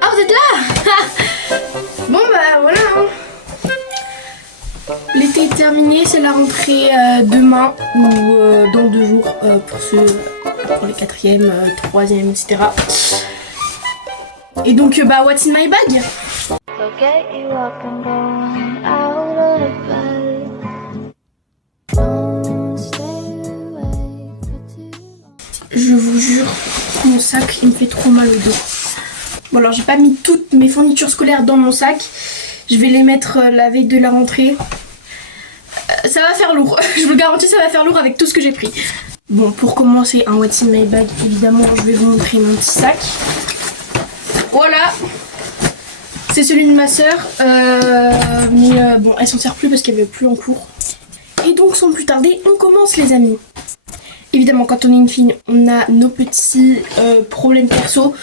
Ah, vous êtes là? Bon bah voilà hein. L'été est terminé, c'est la rentrée demain ou dans 2 jours pour les 4e, 3e, etc. Et donc bah what's in my bag? Je vous jure, mon sac il me fait trop mal au dos. Bon alors j'ai pas mis toutes mes fournitures scolaires dans mon sac. Je vais les mettre la veille de la rentrée. Ça va faire lourd, je vous le garantis, ça va faire lourd avec tout ce que j'ai pris. Bon, pour commencer un what's in my bag, évidemment je vais vous montrer mon petit sac. Voilà, c'est celui de ma soeur, mais bon elle s'en sert plus parce qu'elle veut plus en cours. Et donc sans plus tarder, on commence les amis. Évidemment quand on est une fille, on a nos petits problèmes perso.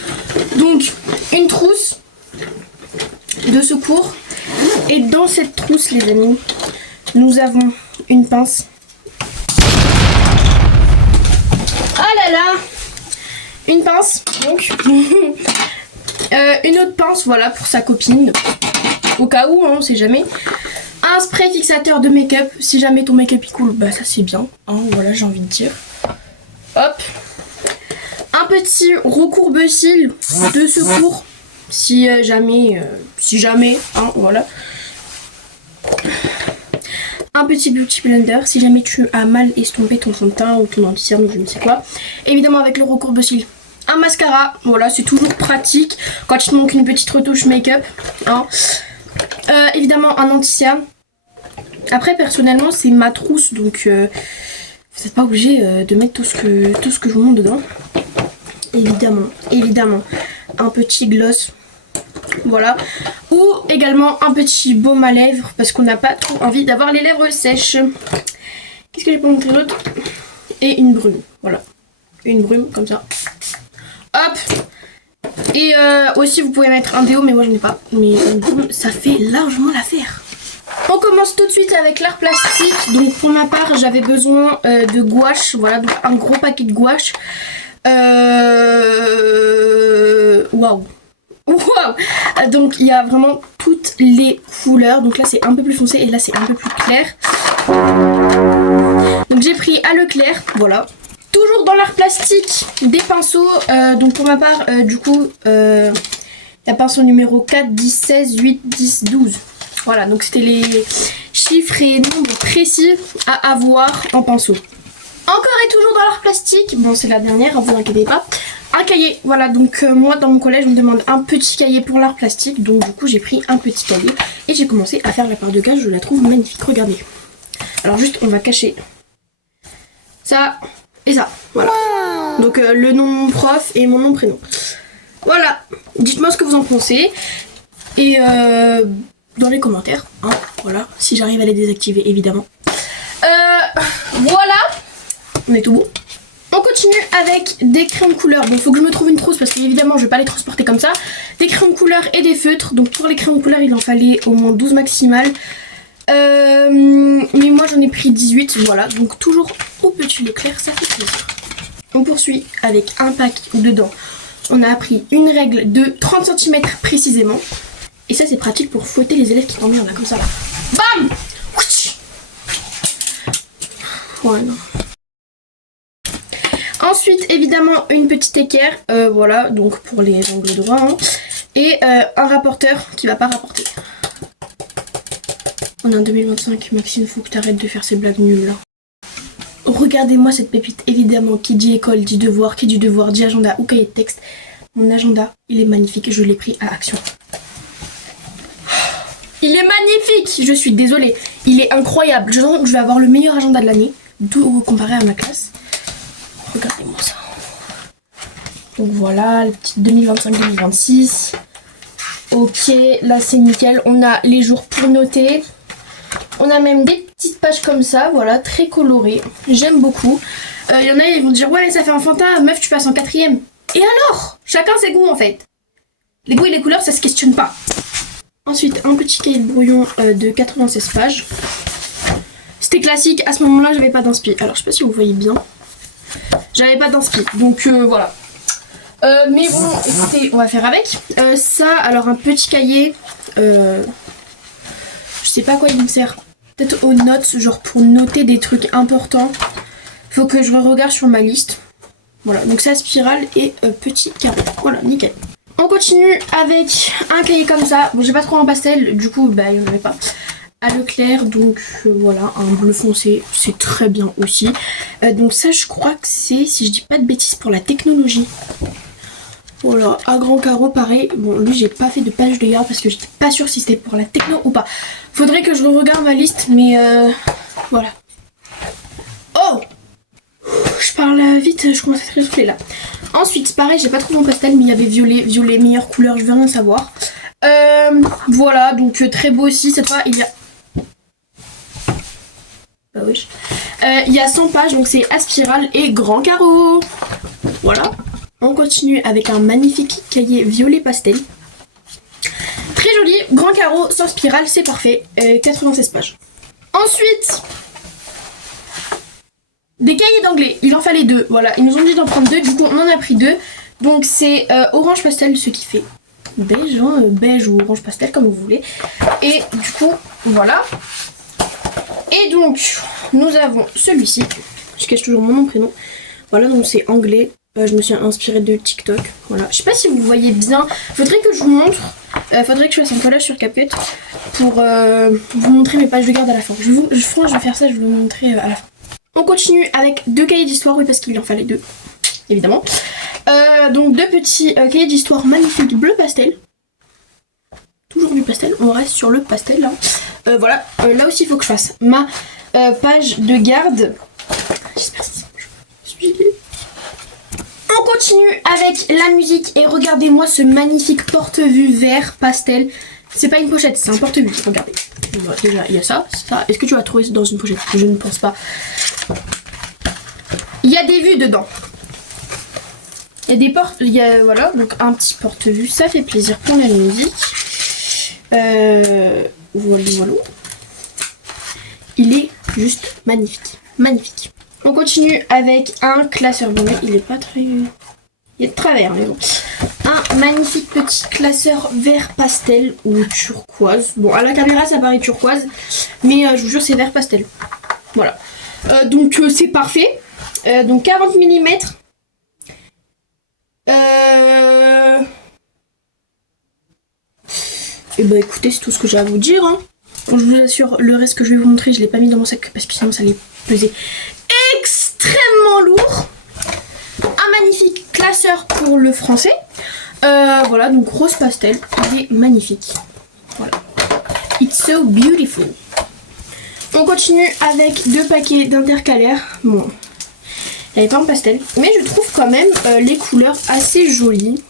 Donc une trousse de secours. Et dans cette trousse les amis, nous avons une pince. Ah là là, une pince donc. Une autre pince voilà pour sa copine. Au cas où, hein, on sait jamais. Un spray fixateur de make-up. Si jamais ton make-up il coule, bah ça c'est bien. Hein, voilà j'ai envie de dire. Hop. Un petit recourbe-cils de secours. Si jamais, hein, voilà. Un petit beauty blender si jamais tu as mal estompé ton fond de teint ou ton anti-cerne ou je ne sais quoi. Évidemment avec le recourbe-cils. Un mascara, voilà c'est toujours pratique quand il te manque une petite retouche make-up. Hein. Évidemment un anti-cerne. Après personnellement c'est ma trousse donc vous n'êtes pas obligé de mettre tout ce que je vous montre dedans. Évidemment un petit gloss. Voilà. Ou également un petit baume à lèvres parce qu'on n'a pas trop envie d'avoir les lèvres sèches. Qu'est-ce que j'ai pas montré d'autre? Et une brume. Voilà. Une brume comme ça. Hop. Et aussi vous pouvez mettre un déo mais moi j'en ai pas. Mais une brume ça fait largement l'affaire. On commence tout de suite avec l'art plastique. Donc pour ma part j'avais besoin de gouache. Voilà donc un gros paquet de gouache. Waouh. Waouh. Donc il y a vraiment toutes les couleurs. Donc là c'est un peu plus foncé et là c'est un peu plus clair. Donc j'ai pris à Leclerc, voilà. Toujours dans l'art plastique, des pinceaux. Donc pour ma part du coup la pinceau numéro 4, 10, 16, 8, 10, 12. Voilà donc c'était les chiffres et nombres précis à avoir en pinceau. Encore et toujours dans l'art plastique, bon c'est la dernière, vous inquiétez pas. Un cahier, voilà donc moi dans mon collège on me demande un petit cahier pour l'art plastique. Donc du coup j'ai pris un petit cahier et j'ai commencé à faire la part de gage, je la trouve magnifique, regardez. Alors juste on va cacher ça et ça, voilà. Wow. Donc le nom de mon prof et mon nom prénom. Voilà, dites-moi ce que vous en pensez. Et dans les commentaires, hein, voilà, si j'arrive à les désactiver évidemment. Voilà, on est tout bon. On continue avec des crayons de couleur. Bon, faut que je me trouve une trousse parce qu'évidemment, je vais pas les transporter comme ça. Des crayons de couleur et des feutres. Donc pour les crayons de couleur, il en fallait au moins 12 maximal. Mais moi, j'en ai pris 18. Voilà, donc toujours au petit Leclerc, ça fait plaisir. On poursuit avec un pack où dedans, on a appris une règle de 30 cm précisément. Et ça, c'est pratique pour fouetter les élèves qui t'emmerdent là, comme ça là. Bam! Voilà. Ensuite, évidemment, une petite équerre, voilà, donc pour les angles droits, hein, et un rapporteur qui va pas rapporter. On est en 2025, Maxime, faut que t'arrêtes de faire ces blagues nulles là. Regardez-moi cette pépite, évidemment, qui dit école, dit devoir, qui dit devoir, dit agenda ou cahier de texte. Mon agenda, il est magnifique, je l'ai pris à Action. Il est magnifique, je suis désolée, il est incroyable. Je sens que je vais avoir le meilleur agenda de l'année, tout comparé à ma classe. Regardez-moi ça. Donc voilà, le petit 2025-2026. Ok, là c'est nickel. On a les jours pour noter. On a même des petites pages comme ça, voilà, très colorées. J'aime beaucoup. Il y en a, ils vont dire, ouais, ça fait enfantin, meuf, tu passes en 4e. Et alors? Chacun ses goûts en fait. Les goûts et les couleurs, ça se questionne pas. Ensuite, un petit cahier de brouillon de 96 pages. C'était classique, à ce moment-là, j'avais pas d'inspi. Alors, je sais pas si vous voyez bien. J'avais pas d'inspi, donc voilà. Mais bon, écoutez, on va faire avec. Ça, alors un petit cahier. Je sais pas à quoi il me sert. Peut-être aux notes, genre pour noter des trucs importants. Faut que je regarde sur ma liste. Voilà, donc ça, spirale et petit carreau. Voilà, nickel. On continue avec un cahier comme ça. Bon, j'ai pas trop en pastel, du coup, bah, il n'y en avait pas. À Leclerc, donc voilà, un bleu foncé, c'est très bien aussi. Donc ça, je crois que c'est, si je dis pas de bêtises, pour la technologie. Voilà, à grand carreau, pareil. Bon, lui, j'ai pas fait de page de garde parce que j'étais pas sûre si c'était pour la techno ou pas. Faudrait que je regarde ma liste, mais voilà. Oh! Je parle vite, je commence à être essoufflée là. Ensuite, pareil, j'ai pas trouvé mon pastel, mais il y avait violet, meilleure couleur, je veux rien savoir. Voilà, donc très beau aussi. Cette fois, il y a... Bah oui. Il y a 100 pages, donc c'est à spirale et grand carreau. Voilà. On continue avec un magnifique cahier violet pastel. Très joli, grand carreau, sans spirale, c'est parfait. 96 pages. Ensuite... des cahiers d'anglais, il en fallait 2, voilà, ils nous ont dit d'en prendre 2, du coup on en a pris 2. Donc c'est orange pastel, ce qui fait beige, hein, beige ou orange pastel comme vous voulez. Et du coup, voilà. Et donc, nous avons celui-ci, je cache toujours mon nom, prénom. Voilà, donc c'est anglais, je me suis inspirée de TikTok, voilà. Je sais pas si vous voyez bien, faudrait que je vous montre, faudrait que je fasse un collage sur CapCut pour vous montrer mes pages de garde à la fin. Je vais faire ça, je vais vous montrer à la fin. On continue avec 2 cahiers d'histoire, oui parce qu'il en fallait 2, évidemment. Donc 2 petits cahiers d'histoire magnifiques bleu pastel. Toujours du pastel, on reste sur le pastel là. Voilà, là aussi il faut que je fasse ma page de garde. J'espère que c'est bon. On continue avec la musique et regardez-moi ce magnifique porte-vue vert pastel. C'est pas une pochette, c'est un porte-vue, regardez. Voilà, déjà il y a ça. Est-ce que tu vas trouver dans une pochette? Je ne pense pas. Il y a des vues dedans. Il y a des portes, il y a voilà, donc un petit porte-vue, ça fait plaisir pour la musique. Voilà. Il est juste magnifique, magnifique. On continue avec un classeur. Bon, il est pas très, il est de travers, mais bon. Un magnifique petit classeur vert pastel ou turquoise. Bon, à la caméra ça paraît turquoise, mais je vous jure c'est vert pastel. Voilà. Donc c'est parfait. Donc 40 mm. Et bah écoutez, c'est tout ce que j'ai à vous dire. Hein. Bon, je vous assure, le reste que je vais vous montrer, je l'ai pas mis dans mon sac parce que sinon ça allait peser extrêmement lourd. Un magnifique classeur pour le français. Voilà, donc rose pastel, il est magnifique. Voilà. It's so beautiful. On continue avec 2 paquets d'intercalaires. Bon, il n'y avait pas en pastel, mais je trouve quand même les couleurs assez jolies.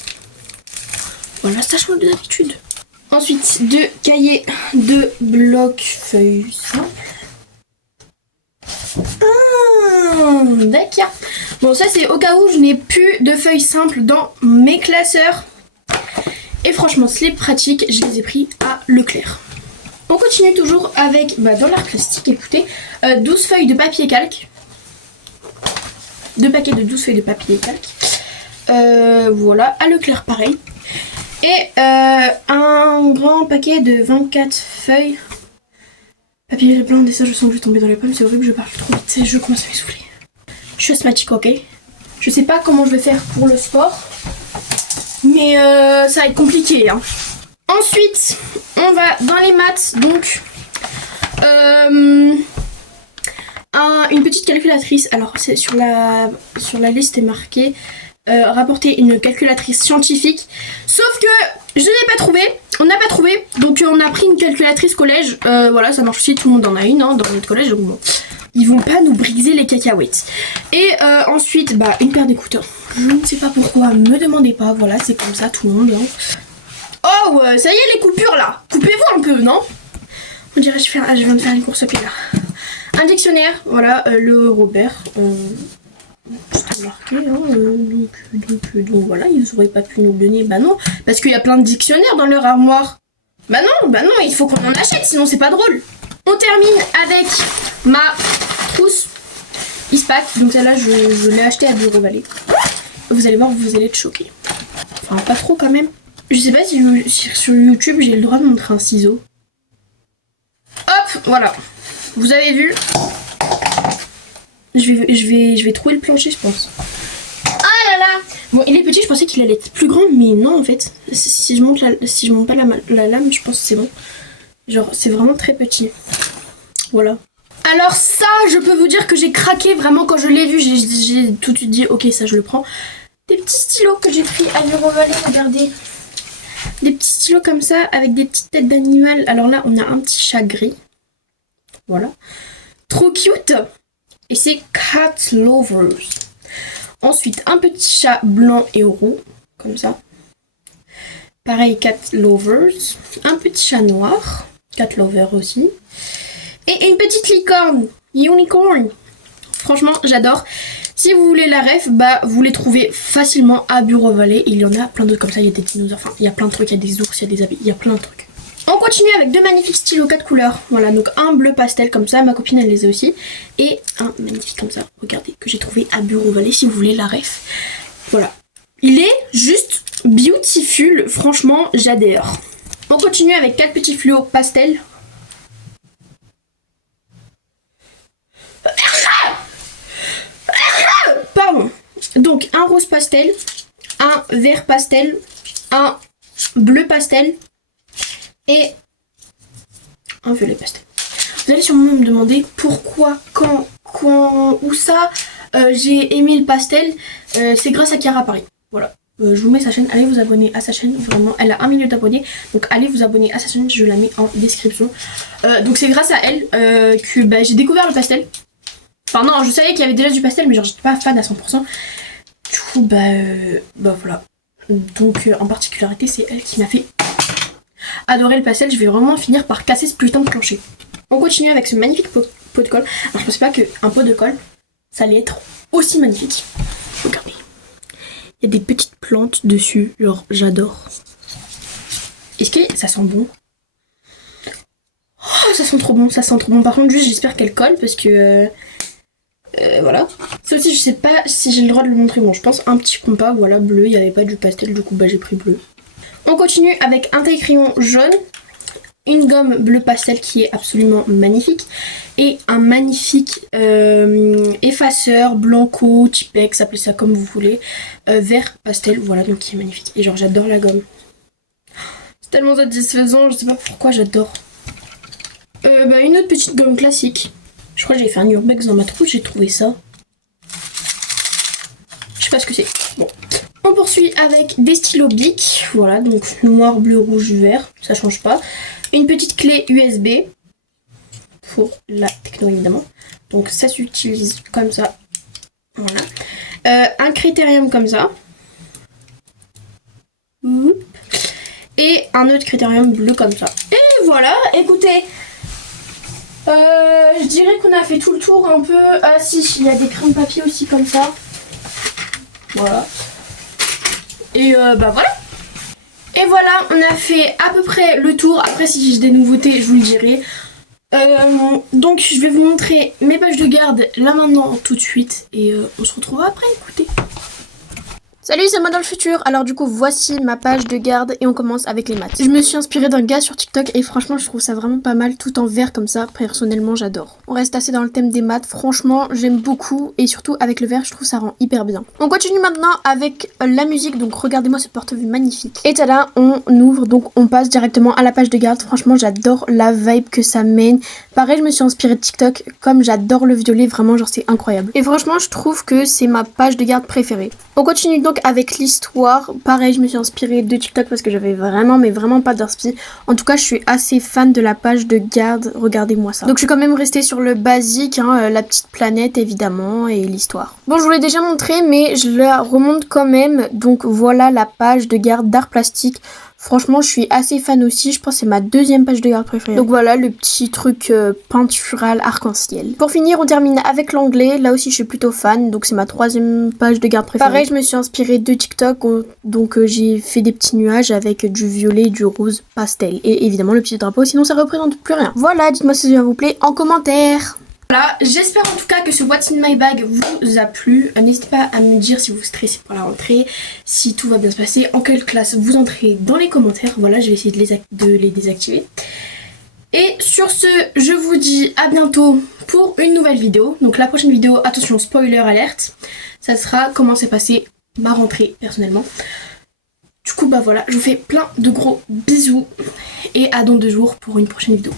Voilà, ça change de d'habitude. Ensuite, 2 cahiers de bloc feuilles simples. D'accord. Bon, ça c'est au cas où je n'ai plus de feuilles simples dans mes classeurs. Et franchement, c'est pratique, je les ai pris à Leclerc. On continue toujours avec, dans l'art plastique, écoutez, 12 feuilles de papier calque. 2 paquets de 12 feuilles de papier calque. Voilà, à Leclerc pareil. Et un grand paquet de 24 feuilles. Papier blanc, des ça, je sens que je vais tomber dans les pommes, c'est horrible, je parle trop vite, je commence à m'essouffler. Je suis asthmatique, ok. Je sais pas comment je vais faire pour le sport, mais ça va être compliqué. Hein. Ensuite, on va dans les maths, donc une petite calculatrice. Alors, c'est sur la liste est marqué rapporter une calculatrice scientifique. Sauf que je l'ai pas trouvé, on n'a pas trouvé, donc on a pris une calculatrice collège. Voilà, ça marche aussi, tout le monde en a une dans notre collège, donc bon. Ils vont pas nous briser les cacahuètes. Et ensuite, une paire d'écouteurs. Je ne sais pas pourquoi, me demandez pas, voilà, c'est comme ça, tout le monde. Hein. Oh, ça y est, les coupures là. Coupez-vous un peu, non? On dirait que je viens de faire une course à pied là. Un dictionnaire, voilà, le Robert. C'est marqué, hein, donc voilà, ils auraient pas pu nous le donner. Bah non, parce qu'il y a plein de dictionnaires dans leur armoire. Bah non, il faut qu'on en achète, sinon c'est pas drôle. On termine avec ma trousse Ispac. Donc celle-là, je l'ai achetée à Bureau Vallée. Vous allez voir, vous allez être choqués. Enfin, pas trop quand même. Je sais pas si sur YouTube j'ai le droit de montrer un ciseau. Hop, voilà. Vous avez vu. Je vais trouver le plancher, je pense. Ah là là. Bon, il est petit, je pensais qu'il allait être plus grand, mais non en fait. Si je monte pas la lame, je pense que c'est bon. Genre, c'est vraiment très petit. Voilà. Alors ça, je peux vous dire que j'ai craqué vraiment quand je l'ai vu. J'ai tout de suite dit, ok, ça je le prends. Des petits stylos que j'ai pris à Bureau Vallée, regardez. Des petits stylos comme ça, avec des petites têtes d'animal. Alors là, on a un petit chat gris. Voilà. Trop cute. Et c'est Cat Lovers. Ensuite, un petit chat blanc et roux. Comme ça. Pareil, Cat Lovers. Un petit chat noir. Cat Lover aussi. Et une petite licorne. Unicorn. Franchement, j'adore. Si vous voulez la ref, bah vous les trouvez facilement à Bureau Vallée. Il y en a plein d'autres comme ça. Il y a des dinosaures. Enfin, il y a plein de trucs. Il y a des ours, il y a des abeilles. Il y a plein de trucs. On continue avec deux magnifiques stylos 4 couleurs. Voilà, donc un bleu pastel comme ça. Ma copine, elle les a aussi. Et un magnifique comme ça. Regardez, que j'ai trouvé à Bureau Vallée si vous voulez la ref. Voilà. Il est juste beautiful. Franchement, j'adore. On continue avec 4 petits fluos pastel. Pardon. Donc un rose pastel, un vert pastel, un bleu pastel et un violet pastel. Vous allez sûrement me demander pourquoi, quand, où ça j'ai aimé le pastel. C'est grâce à Chiara Paris. Voilà. Je vous mets sa chaîne, allez vous abonner à sa chaîne, vraiment, elle a 1 million d'abonnés, donc allez vous abonner à sa chaîne, je la mets en description. Donc c'est grâce à elle que bah, j'ai découvert le pastel. Enfin non, je savais qu'il y avait déjà du pastel, mais genre j'étais pas fan à 100%. Du coup, bah voilà. Donc en particularité, c'est elle qui m'a fait adorer le pastel. Je vais vraiment finir par casser ce putain de plancher. On continue avec ce magnifique pot de colle. Alors je pensais pas qu'un pot de colle, ça allait être aussi magnifique. Regardez. Il y a des petites plantes dessus, genre j'adore. Est-ce que ça sent bon? Oh, ça sent trop bon, ça sent trop bon. Par contre, juste j'espère qu'elle colle parce que... voilà. Ça aussi, je sais pas si j'ai le droit de le montrer. Bon, je pense un petit compas, voilà, bleu. Il n'y avait pas du pastel, du coup, bah j'ai pris bleu. On continue avec un taille-crayon jaune, une gomme bleu pastel qui est absolument magnifique, et un magnifique effaceur blanco, Tipex, appelez ça comme vous voulez, vert pastel, voilà, donc qui est magnifique. Et genre, j'adore la gomme. C'est tellement satisfaisant, je sais pas pourquoi j'adore. Une autre petite gomme classique. Je crois que j'ai fait un urbex dans ma trousse, j'ai trouvé ça. Je sais pas ce que c'est. Bon. On poursuit avec des stylos Bic. Voilà, donc noir, bleu, rouge, vert. Ça change pas. Une petite clé USB. Pour la techno évidemment. Donc ça s'utilise comme ça. Voilà. Un critérium comme ça. Et un autre critérium bleu comme ça. Et voilà, écoutez. Je dirais qu'on a fait tout le tour un peu. Ah si, il y a des crayons de papier aussi comme ça. Voilà. Et bah voilà. Et voilà, on a fait à peu près le tour. Après, si j'ai des nouveautés, je vous le dirai. Donc je vais vous montrer mes pages de garde là maintenant tout de suite. Et on se retrouve après, écoutez. Salut, c'est moi dans le futur. Alors du coup, voici ma page de garde et on commence avec les maths. Je me suis inspirée d'un gars sur TikTok et franchement, je trouve ça vraiment pas mal, tout en vert comme ça. Personnellement, j'adore. On reste assez dans le thème des maths. Franchement, j'aime beaucoup et surtout avec le vert, je trouve ça rend hyper bien. On continue maintenant avec la musique. Donc regardez-moi ce porte-vue magnifique. Et tada, on ouvre, donc on passe directement à la page de garde. Franchement, j'adore la vibe que ça mène. Pareil, je me suis inspirée de TikTok. Comme j'adore le violet, vraiment, genre c'est incroyable. Et franchement, je trouve que c'est ma page de garde préférée. On continue donc avec l'histoire. Pareil, je me suis inspirée de TikTok parce que j'avais vraiment, mais vraiment pas d'inspi. En tout cas, je suis assez fan de la page de garde. Regardez-moi ça. Donc, je suis quand même restée sur le basique, hein, la petite planète évidemment et l'histoire. Bon, je vous l'ai déjà montré, mais je la remonte quand même. Donc, voilà la page de garde d'art plastique. Franchement, je suis assez fan aussi. Je pense que c'est ma deuxième page de garde préférée. Donc voilà, le petit truc peintural arc-en-ciel. Pour finir, on termine avec l'anglais. Là aussi, je suis plutôt fan. Donc c'est ma troisième page de garde préférée. Pareil, je me suis inspirée de TikTok. Donc j'ai fait des petits nuages avec du violet et du rose pastel. Et évidemment, le petit drapeau. Sinon, ça représente plus rien. Voilà, dites-moi si ça vous plaît en commentaire. Voilà, j'espère en tout cas que ce What's in my bag vous a plu. N'hésitez pas à me dire si vous stressez pour la rentrée, si tout va bien se passer, en quelle classe vous entrez dans les commentaires. Voilà, je vais essayer de les désactiver. Et sur ce, je vous dis à bientôt pour une nouvelle vidéo. Donc la prochaine vidéo, attention, spoiler alerte, ça sera comment s'est passée ma rentrée personnellement. Du coup, bah voilà, je vous fais plein de gros bisous et à dans 2 jours pour une prochaine vidéo.